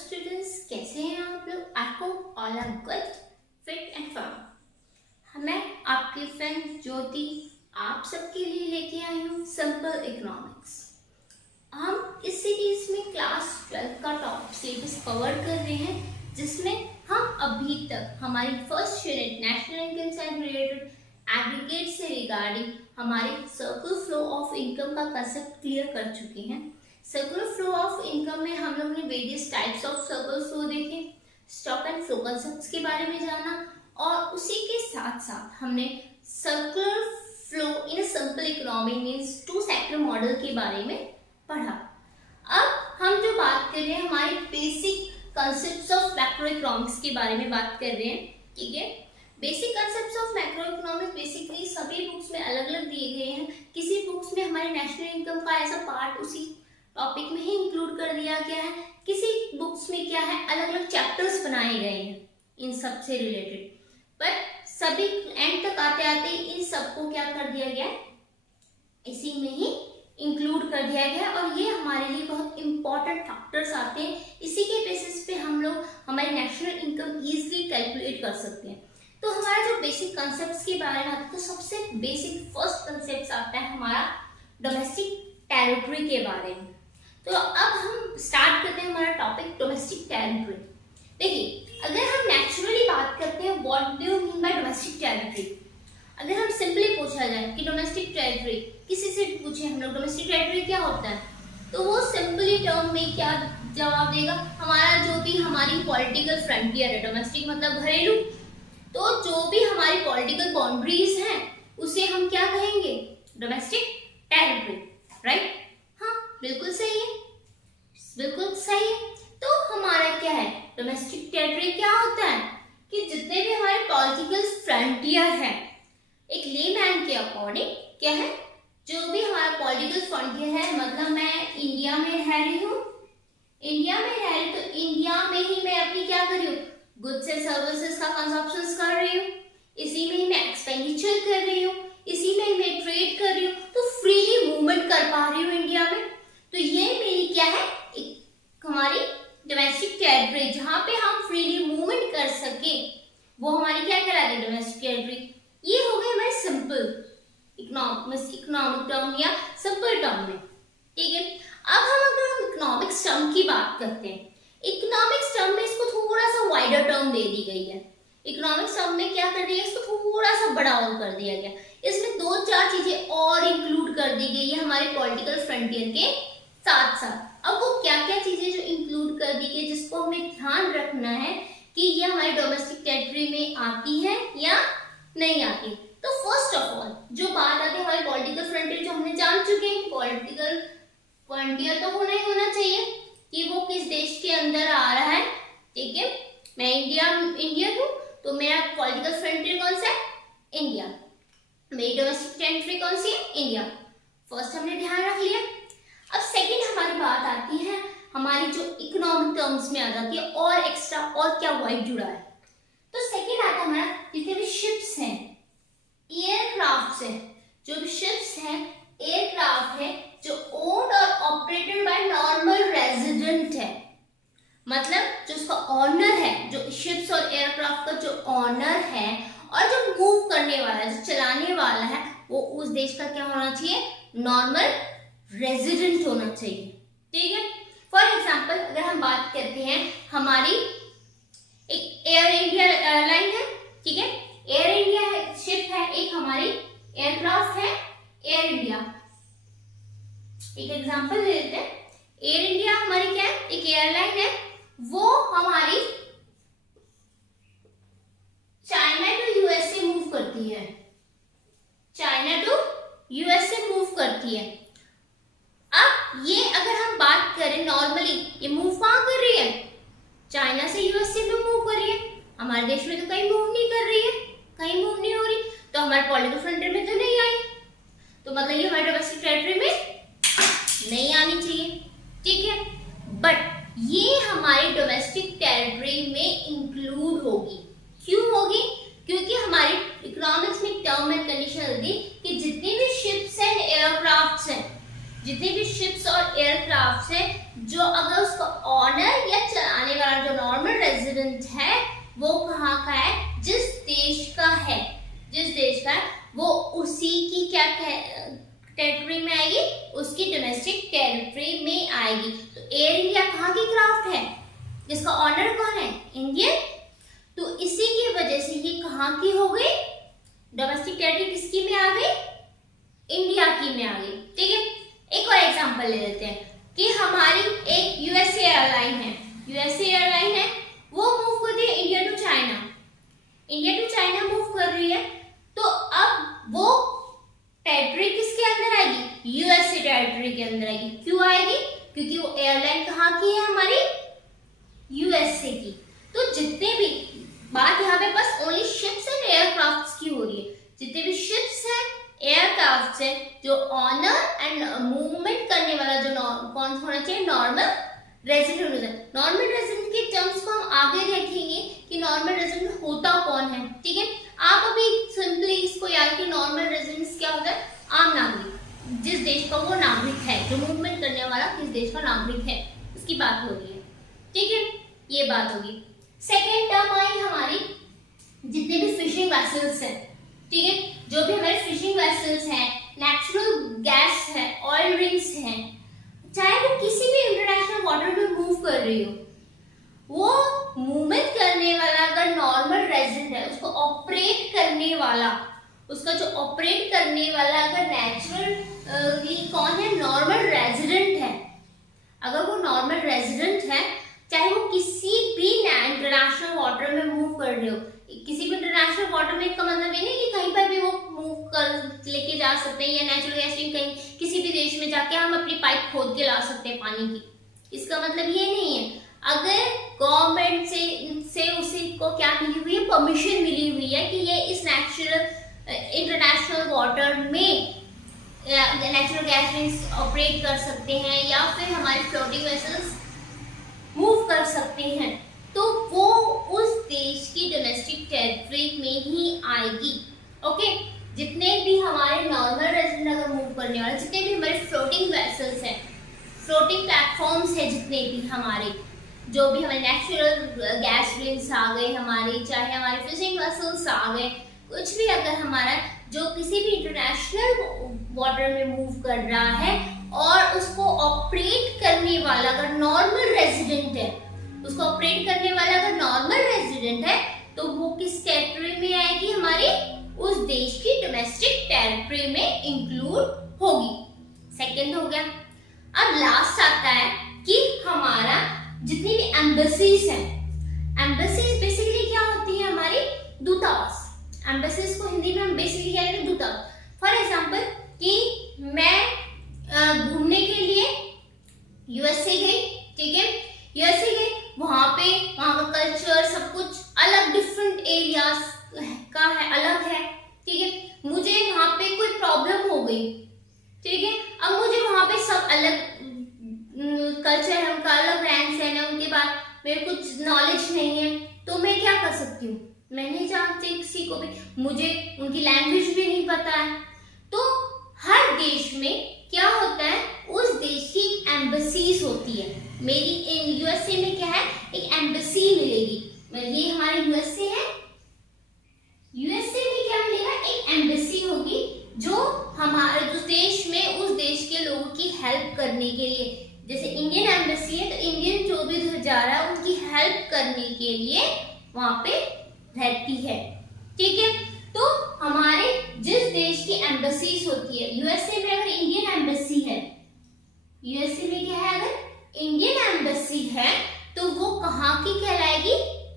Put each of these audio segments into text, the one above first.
Students, कैसे हैं आप लोग? I hope all are good, fit and fine. मैं आपकी फ्रेंड ज्योति आप सबके लिए लेके आई हूँ सिंपल इकोनॉमिक्स। हम इस सीरीज में क्लास 12 का टॉप सिलेबस कवर कर रहे हैं, जिसमें हम अभी तक हमारी फर्स्ट यूनिट नेशनल इनकम से रिलेटेड एग्रीगेट से रिगार्डिंग हमारे सर्कुलर फ्लो ऑफ इनकम का कंसेप्ट क्लियर कर चुके हैं। सर्कुलर फ्लो ऑफ इनकम में हम लोग ने various types of circular flow देखे, स्टॉक एंड फ्लो कंसेप्ट्स के बारे में जाना, और उसी के साथ साथ हमने circular flow in simple economy means two sector model के बारे में पढ़ा। अब हम जो बात कर रहे हैं हमारे basic concepts of macro economics के बारे में बात कर रहे हैं। ठीक है, basic concepts of macro economics basically सभी बुक्स में अलग अलग दिए गए हैं। किसी बुक्स में हमारे नेशनल इनकम का ऐसा पार्ट उसी टॉपिक में ही इंक्लूड कर दिया गया है, किसी बुक्स में क्या है अलग अलग चैप्टर्स बनाए गए हैं इन सब से रिलेटेड, पर सभी एंड तक आते आते इन सबको क्या कर दिया गया, इसी में ही इंक्लूड कर दिया गया। और ये हमारे लिए बहुत इंपॉर्टेंट फैक्टर्स आते हैं, इसी के बेसिस पे हम लोग हमारी नेशनल इनकम इजीली कैलकुलेट कर सकते हैं। तो हमारा जो बेसिक कंसेप्ट्स के बारे में आता है, तो सबसे बेसिक फर्स्ट कंसेप्ट आता है हमारा डोमेस्टिक टेरिटरी के बारे में। तो अब हम स्टार्ट करते हैं हमारा टॉपिक डोमेस्टिक टेरिटरी। देखिए, अगर हम नेचुरली बात करते हैं what do you mean by domestic territory, अगर हम सिंपली पूछा जाए कि डोमेस्टिक टेरिटरी, किसी से पूछे हम लोग डोमेस्टिक टेरिटरी क्या होता है, तो वो सिंपली टर्म में क्या जवाब देगा, हमारा जो भी हमारी पॉलिटिकल फ्रंटियर है, डोमेस्टिक मतलब घरेलू, तो जो भी हमारी पॉलिटिकल बाउंड्रीज हैं उसे हम क्या कहेंगे, डोमेस्टिक टेरिटरी। राइट? हाँ, बिल्कुल सही है, बिल्कुल सही है। तो हमारा क्या है, डोमेस्टिक टेरिटरी क्या होता है कि जितने भी हमारे पॉलिटिकल फ्रंटियर है, एक लेमैन के अकॉर्डिंग क्या है, जो भी हमारा पॉलिटिकल फ्रंटियर है, मतलब मैं इंडिया में रह रही हूँ, इंडिया में रह रही, तो इंडिया में ही मैं अपनी क्या कर रही हूँ, गुड्स एंड सर्विसेज का कंजप्शन कर रही हूँ, इसी में ही मैं एक्सपेंडिचर कर रही हूँ, इसी में ही मैं ट्रेड कर रही हूँ, तो फ्रीली मूवमेंट कर पा रही हूँ इंडिया में। तो ये मेरी क्या है, एक हमारी डोमेस्टिक टेरिटरी, जहाँ पे हम फ्रीली मूवमेंट कर सके, वो हमारी क्या कहलाती है, डोमेस्टिक टेरिटरी। ये हो गए हमारे सिंपल इकोनॉमिक टर्म या सिंपल टर्म में। ठीक है, अब हम इकोनॉमिक्स टर्म की बात करते हैं, इकोनॉमिक्स टर्म में इसको थोड़ा सा वाइडर टर्म दे दी गई है। इकोनॉमिक्स टर्म में क्या कर दिया, इसको थोड़ा सा बड़ा और कर दिया गया, इसमें दो चार चीजें और इंक्लूड कर दी गई है हमारे पॉलिटिकल फ्रंटियर के साथ साथ। अब वो क्या क्या चीजें जो इंक्लूड कर दी गई, जिसको हमें ध्यान रखना है कि ये हमारी डोमेस्टिक टेरिटरी में आती है या नहीं आती। तो फर्स्ट ऑफ ऑल जो बात आती है हमारे पॉलिटिकल फ्रंटियर, जो हमने जान चुके हैं, पॉलिटिकल फ्रंटियर तो होना ही होना चाहिए कि वो किस देश के अंदर आ रहा है। ठीक है, मैं इंडिया हूँ, तो मेरा पॉलिटिकल फ्रंटियर कौन सा है, इंडिया। मेरी डोमेस्टिक टेरिटरी कौन सी है, इंडिया। फर्स्ट हमने ध्यान रख लिया। अब सेकंड हमारी बात आती है हमारी जो इकोनॉमिक टर्म्स में आ जाती है, और एक्स्ट्रा और क्या वाइड जुड़ा है। तो सेकंड आता है हमारा जितने भी शिप्स हैं, एयरक्राफ्ट है, जो भी शिप्स हैं, एयरक्राफ्ट है, जो ओन्ड और ऑपरेटेड बाय नॉर्मल रेजिडेंट है, मतलब जो उसका ऑनर है, जो शिप्स और एयरक्राफ्ट का जो ऑनर है और जो मूव करने वाला है, जो चलाने वाला है, वो उस देश का क्या होना चाहिए, नॉर्मल रेजिडेंट होना चाहिए। ठीक है, फॉर एग्जाम्पल अगर हम बात करते हैं, हमारी एक एयर इंडिया एयरलाइन है, ठीक है, एयर इंडिया है, शिप है, एक हमारी एयरक्राफ्ट है एयर इंडिया। एक एग्जांपल ले लेते हैं, एयर इंडिया हमारी क्या है, एक एयरलाइन है, वो हमारी चाइना टू यूएसए मूव करती है, चाइना टू यूएसए मूव करती है। अब ये अगर हम बात करें नॉर्मली, ये मूव कहाँ कर रही है, चाइना से यूएसए में मूव कर रही है, हमारे देश में तो कहीं मूव नहीं कर रही है, कहीं मूव नहीं हो रही, तो हमारे पॉलिटिकल फ्रंटियर में तो नहीं आई, तो मतलब ये हमारे डोमेस्टिक टेरिटरी में नहीं आनी चाहिए। ठीक है, बट ये हमारी डोमेस्टिक टेरिटरी में इंक्लूड होगी। क्यों होगी, क्योंकि हमारी इकोनॉमिक्स में टर्म एंड कंडीशन होती कि जितनी भी शिप्स एंड एयरक्राफ्ट्स हैं, जितने भी शिप्स और एयरक्राफ्ट्स हैं, जो अगर उसका ऑनर या चलाने रेजिडेंस है वो कहाँ का है, जिस देश का है, जिस देश का है वो उसी की क्या टेरिटरी में आएगी, उसकी डोमेस्टिक टेरिटरी में आएगी। तो एयर इंडिया कहाँ की क्राफ्ट है, जिसका ऑनर कौन है, इंडियन। तो इसी की वजह से ये कहाँ की हो गई, डोमेस्टिक टेरिटरी किसकी में आ गई, इंडिया की में आ गई। ठीक है, एक और एग्जांपल ले लेते हैं कि हमारी एक यूएसए एयरलाइन है, यूएसए एयरलाइन है, वो मूव कर रही है India to China, India to China move कर रही है। तो अब वो टेरिटरी किसके अंदर आएगी, यूएसए टेरिटरी के अंदर आएगी। क्यों आएगी, क्योंकि वो एयरलाइन कहाँ की है, हमारी यूएसए की। तो जितने भी बात यहाँ पे बस ओनली शिप्स एंड एयरक्राफ्ट्स की हो रही है, जितने भी शिप्स हैं, एयरक्राफ्ट है, जो ऑनर एंड मूवमेंट करने वाला जो कौन होना चाहिए, नॉर्मल रेजिडेंट होता है। नॉर्मल रेजिडेंट के टर्म्स को हम आगे देखेंगे कि नॉर्मल रेजिडेंट होता कौन है। ठीक है, आप अभी सिंपली इसको याद कि नॉर्मल रेजिडेंट क्या होता है, आम नागरिक, जिस देश का वो नागरिक है, जो मूवमेंट करने वाला किस देश का नागरिक है, उसकी बात हो रही है। ठीक है, ये बात होगी। सेकेंड टर्म आई हमारी जितने भी फिशिंग वेसल्स हैं, ठीक है, जो भी हमारे फिशिंग वेसल्स हैं, नेचुरल गैस है, ऑयल रिग्स हैं, चाहे वो किसी भी इंटरनेशनल वाटर में मूव कर रही हो, वो मूवमेंट करने वाला अगर नॉर्मल रेजिडेंट है, उसको ऑपरेट करने वाला, उसका जो ऑपरेट करने वाला अगर नेचुरल कौन है, नॉर्मल रेजिडेंट है, अगर वो नॉर्मल रेजिडेंट है, चाहे वो किसी भी इंटरनेशनल वाटर में मूव कर रहे हो, किसी भी इंटरनेशनल वाटर में, का मतलब ये नहीं कि कहीं पर भी वो मूव कर लेके जा सकते हैं, या नेचुरल गैस कहीं किसी भी देश में जाके हम अपनी पाइप खोद के ला सकते हैं पानी की, इसका मतलब ये नहीं है। अगर गवर्नमेंट से उसी को क्या मिली हुई है, परमिशन मिली हुई है कि ये इस नेचुरल इंटरनेशनल वाटर में नेचुरल गैस ऑपरेट कर सकते हैं, या फिर हमारे फ्लोटिंग वेसल्स मूव कर सकते हैं, तो वो उस देश की डोमेस्टिक टेरिटरी में ही आएगी। ओके, जितने भी हमारे नॉर्मल रेजिडेंट अगर मूव करने वाले, जितने भी हमारे फ्लोटिंग वेसल्स हैं, फ्लोटिंग प्लेटफॉर्म्स हैं, जितने भी हमारे, जो भी हमारे नेचुरल गैस रिग्स आ गए हमारे, चाहे हमारे फिशिंग वेसल्स आ गए, कुछ भी अगर हमारा जो किसी भी इंटरनेशनल वाटर में मूव कर रहा है और उसको ऑपरेट करने वाला अगर नॉर्मल रेजिडेंट है, उसको ऑपरेट करने वाला अगर नॉर्मल रेजिडेंट है, तो वो किस टेरिटरी में आएगी, हमारी उस देश की डोमेस्टिक टेरिटरी में इंक्लूड होगी। सेकंड हो गया। अब लास्ट आता है कि हमारा जितनी भी एम्बेसीज हैं, एम्बेसीज बेसिकली क्या होती है, हमारी दूतावास। एम्बेसीज को हिंदी में हम बेसिकली क्या कहते हैं, दूतावास। फॉर एग्जाम्पल कि मैं घूमने के लिए यूएसए गई, ठीक है, यूएसए गई, वहां का कल्चर सब कुछ अलग, डिफरेंट एरियाज का है, अलग है, ठीक है, मुझे वहां पे कोई प्रॉब्लम हो गई, ठीक है, अब मुझे वहां पे सब अलग कल्चर है, उनका अलग रहन सहन है, उनके बाद मेरे कुछ नॉलेज नहीं है, तो मैं क्या कर सकती हूँ, मैं नहीं जानती किसी को भी, मुझे उनकी लैंग्वेज भी नहीं पता है। तो हर देश में क्या होता है, उस देश की एम्बेसीज होती है। मेरी यूएसए में क्या है, एक एम्बेसी मिलेगी, ये हमारे यूएसए है, यूएसए में क्या मिलेगा, एक एम्बेसी होगी जो हमारे उस देश में उस देश के लोगों की हेल्प करने के लिए, जैसे इंडियन एम्बेसी है तो इंडियन जो भी जा रहा है उनकी हेल्प करने के लिए वहां पे रहती है, ठीक है। तो हमारे जिस देश की एम्बेसीज होती है, यूएसए में अगर इंडियन एम्बेसी है, यूएसए में क्या है, अगर इंडियन एम्बेसी है तो वो कहाँ की कहलाएगी,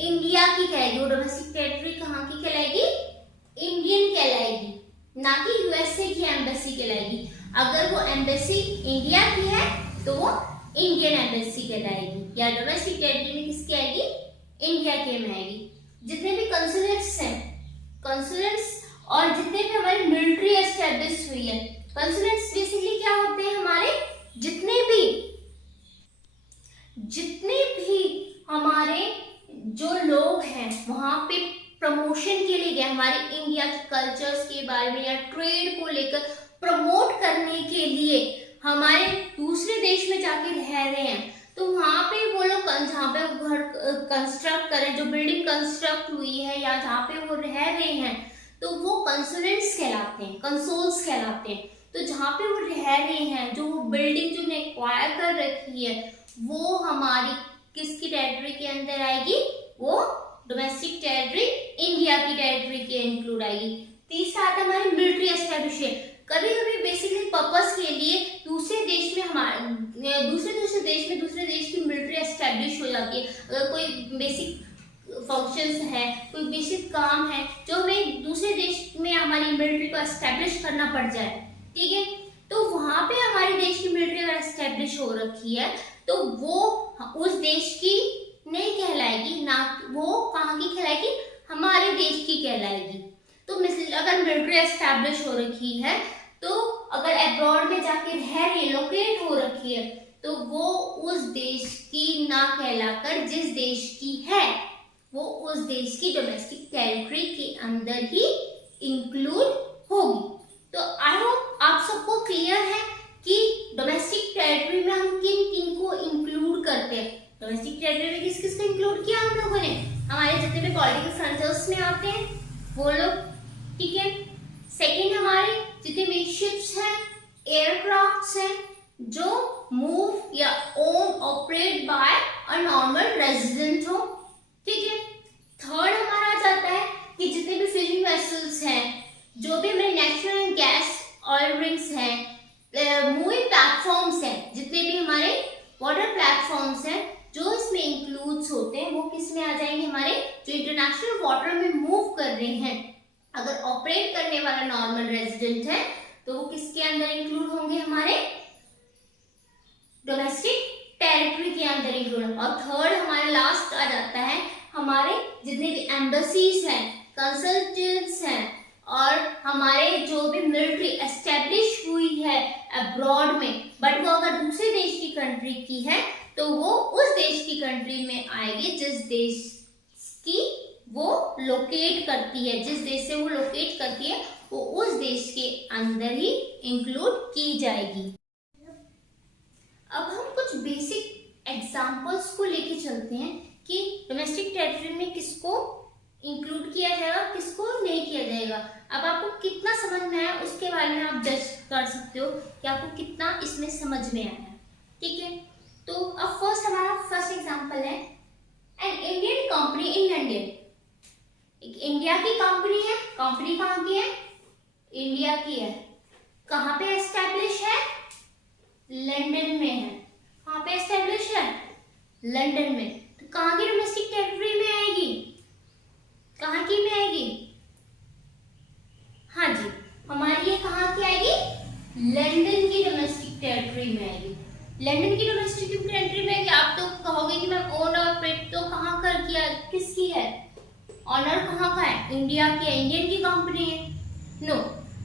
इंडिया की कहलाएगी, वो डोमेस्टिक टेरिटरी कहाँ की कहलाएगी, इंडियन कहलाएगी, ना कि यूएसए की एम्बेसी कहलाएगी। अगर वो एम्बेसी इंडिया की है तो वो इंडियन एम्बेसी कहलाएगी, या डोमेस्टिक टेरिटरी में किसकी आएगी, इंडिया के में आएगी। जितने भी कंसुलेट्स हैं, कंसुलेट्स और जितने भी हमारी मिलिट्री एस्टेब्लिश हुई है, कंसुलेट्स बेसिकली क्या होते हैं, हमारे जितने भी हमारे जो लोग हैं वहां पे प्रमोशन के लिए गए, हमारे इंडिया के कल्चर्स के बारे में या ट्रेड को लेकर प्रमोट करने के लिए हमारे दूसरे देश में जाके रह रहे हैं, तो वहां पे वो लोग जहाँ पे घर कंस्ट्रक्ट करें, जो बिल्डिंग कंस्ट्रक्ट हुई है या जहाँ पे वो रह रहे हैं, तो वो कंसोनेंट्स कहलाते हैं, कंसोल्स कहलाते हैं। तो जहाँ पे वो रह रहे हैं, जो वो बिल्डिंग जो ने एक्वायर कर रखी है, वो हमारी किसकी टेरिटरी के अंदर आएगी? वो डोमेस्टिक टेरिटरी, इंडिया की टेरिटरी के इंक्लूड आएगी। तीसरा आता है हमारी मिलिट्री एस्टेब्लिशमेंट। कभी कभी बेसिकली पर्पस के लिए दूसरे देश में दूसरे देश की मिलिट्री एस्टेब्लिश हो जाती है। अगर कोई बेसिक फंक्शंस है, कोई बेसिक काम है जो हमें दूसरे देश में हमारी मिलिट्री को एस्टेब्लिश करना पड़ जाए, ठीक है, तो वहां पे हमारे देश की मिलिट्री एस्टेब्लिश हो रखी है, तो वो उस देश की नहीं कहलाएगी, ना वो कहाँ की कहलाएगी? हमारे देश की कहलाएगी। तो अगर मिलिट्री एस्टेब्लिश हो रखी है, तो अगर अब्रॉड में जाके रह रही, लोकेट हो रखी है, तो वो उस देश की ना कहलाकर जिस देश की है वो उस देश की डोमेस्टिक टेरिटरी के अंदर ही इंक्लूड होगी। तो आई होप आप सबको क्लियर है कि डोमेस्टिक टेरिटरी में हम किन किन को इंक्लूड करते हैं। डोमेस्टिक टेरिटरी में किस किस को इंक्लूड किया हम लोगों ने? हमारे जितने भी पॉलिटिकल फ्रंटियर्स में आते हैं वो लोग, ठीक है। सेकंड, हमारे जितने भी शिप्स हैं, एयरक्राफ्ट्स हैं जो मूव या own operate by a normal resident हो, ठीक है। थर्ड हमारा आ जाता है कि जितने भी फिशिंग वेसल्स हैं, जो भी हमारे natural and gas oil rigs हैं, मूविंग प्लेटफॉर्म्स हैं, जितने भी हमारे वाटर प्लेटफॉर्म्स हैं जो इसमें इंक्लूड्स होते हैं, वो किस में आ जाएंगे? हमारे जो इंटरनेशनल वाटर में मूव कर रहे हैं, अगर ऑपरेट करने वाला नॉर्मल रेजिडेंट है तो वो किसके अंदर इंक्लूड होंगे? हमारे डोमेस्टिक टेरिटरी के अंदर इंक्लूड। और थर्ड हमारा लास्ट आ जाता है हमारे जितने भी एम्बेसीज हैं, कंसल्टेंट्स हैं और हमारे जो भी मिलिट्री एस्टेब्लिश हुई है अब्रॉड में, बट वो अगर दूसरे देश की कंट्री की है तो वो उस देश की कंट्री में आएगी जिस देश की वो लोकेट करती है, जिस देश से वो लोकेट करती है वो उस देश के अंदर ही इंक्लूड की जाएगी। अब हम कुछ बेसिक एग्जांपल्स को लेके चलते हैं कि डोमेस्टिक टेरिटरी में किसको इंक्लूड किया जाएगा, किसको नहीं किया जाएगा। अब आपको कितना समझ में आया उसके बारे में आप जज कर सकते हो कि आपको कितना इसमें समझ में आया, ठीक है। तो अब हमारा फर्स्ट एग्जांपल है an Indian company in London. एक इंडिया की कंपनी है, कंपनी कहाँ की है? इंडिया की है। कहाँ पे एस्टेब्लिश है? लंदन में है। कहाँ पे एस्टेब्लिश है? लंदन में। तो कहाँ की डोमेस्टिक टेरिटरी में आएगी? कहाँ की में आएगी? हाँ जी, हमारी ये कहाँ की आएगी? लंदन की डोमेस्टिक टेरिटरी में आएगी। लंदन की डोमेस्टिक टेरिटरी में आएगी। आप तो कहोगे कि मैम ओन ऑपरेट तो कहाँ कर किया, किसकी है? ऑनर कहाँ का है? इंडिया की है, इंडियन की कंपनी है। नो,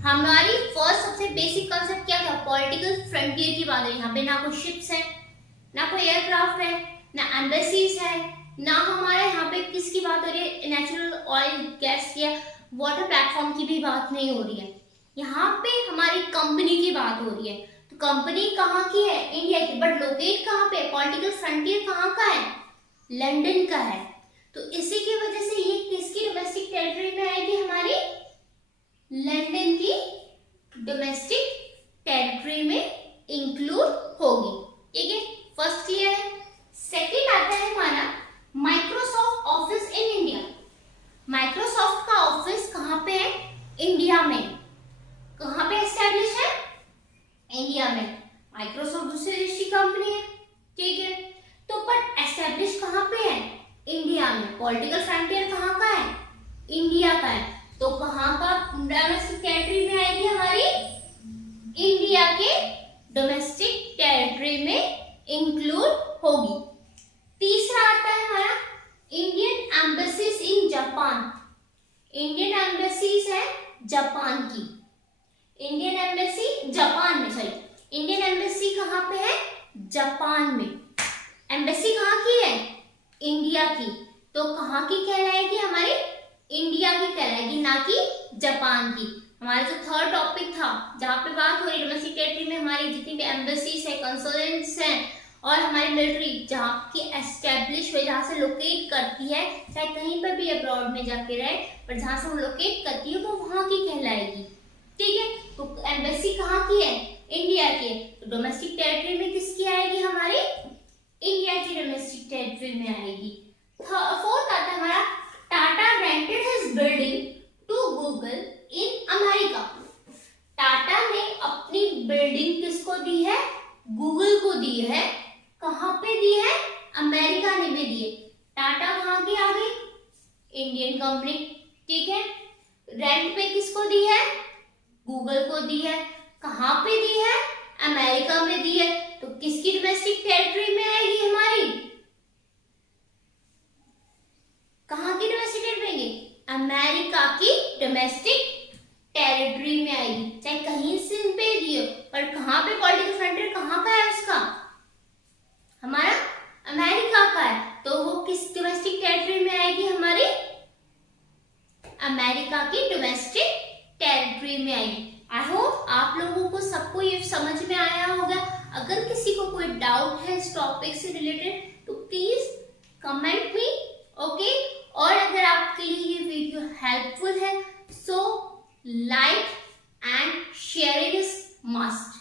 हमारी फर्स्ट सबसे बेसिक कंसेप्ट क्या था? पॉलिटिकल फ्रंटियर की बात है। यहाँ पे ना कोई शिप्स है, ना कोई एयरक्राफ्ट है, ना एम्बेसीज है, ना हमारे यहाँ पे किसकी बात हो रही है? नेचुरल ऑयल गैस या वाटर प्लेटफॉर्म की भी बात नहीं हो रही है। यहाँ पे हमारी कंपनी की बात हो रही है। तो कंपनी कहाँ की है? इंडिया की, बट लोकेट कहाँ पे? पॉलिटिकल फ्रंटियर कहाँ का है? लंदन का है। तो इसी की वजह से ये किसकी डोमेस्टिक टेरिटरी में आएगी? हमारी लंदन की डोमेस्टिक टेरिटरी में इंक्लूड होगी, ठीक है। फर्स्ट क्लियर है। सेकंड आता है हमारा Microsoft office in India. Microsoft का ऑफिस कहाँ पे है? इंडिया में। कहाँ पे एस्टेब्लिश है? इंडिया में। माइक्रोसॉफ्ट दूसरे देश की कंपनी है, ठीक है। तो पर एस्टेब्लिश कहाँ पे है? इंडिया में। पॉलिटिकल फ्रंटियर कहाँ का है? इंडिया का है। तो कहाँ का डोमेस्टिक टेरिटरी में आएगी? हमारी इंडिया के डोमेस्टिक टेरिटरी में इंक्लूड होगी। तीसरा आता है हमारा Indian embassies in Japan. Indian embassies है जापान की। इंडियन एम्बेसी जापान में, सॉरी, इंडियन एम्बेसी कहाँ पे है? जापान में। एम्बेसी कहाँ की है? इंडिया की। तो कहाँ की कहलाएगी? हमारी इंडिया की कहलाएगी, ना कि जापान की। हमारा जो थर्ड टॉपिक था जहाँ पे बात हो रही डोमेस्टिक टेरिटरी में हमारी जितनी भी एम्बेसीज है, कंसुलेट्स हैं और हमारी मिलिट्री जहाँ की एस्टेब्लिश हुई, जहाँ से लोकेट करती है, चाहे कहीं पर भी अब्रॉड में जाके रहे, पर जहाँ से वो लोकेट करती है वो वहाँ की कहलाएगी। ठीक है, तो एम्बेसी कहाँ की है? इंडिया की है। तो डोमेस्टिक टेरिटरी में किसकी आएगी? हमारी इंडिया की डोमेस्टिक टेरिटरी में आएगी। फोर्थ आता है हमारा, Tata rented his building to Google in America. Tata ने अपनी बिल्डिंग किसको दी है? गूगल को दी है। कहां पे दी है? अमेरिका ने भी दी है। टाटा कहां की आ गई? Indian company. ठीक है, रेंट पे किसको दी है? गूगल को दी है। कहां पे दी है? अमेरिका में दी है। तो किसकी डोमेस्टिक टेरिटरी में आएगी? हमारी कहां की डोमेस्टिक टेरिटरी में आएगी? अमेरिका की डोमेस्टिक टेरिटरी में आएगी। चाहे कहीं से पे दियो, पर कहां पे पॉलिटिकल फ्रंटियर कहां का है उसका? हमारा अमेरिका का है। तो वो किस डोमेस्टिक टेरिटरी में आएगी? हमारी अमेरिका की डोमेस्टिक टेरिटरी में आएगी। आई होप आप लोगों को सबको ये समझ में आया होगा। अगर किसी को कोई डाउट है इस टॉपिक से रिलेटेड तो प्लीज कमेंट मी, ओके। और अगर आपके लिए ये वीडियो हेल्पफुल है सो like and share it is must.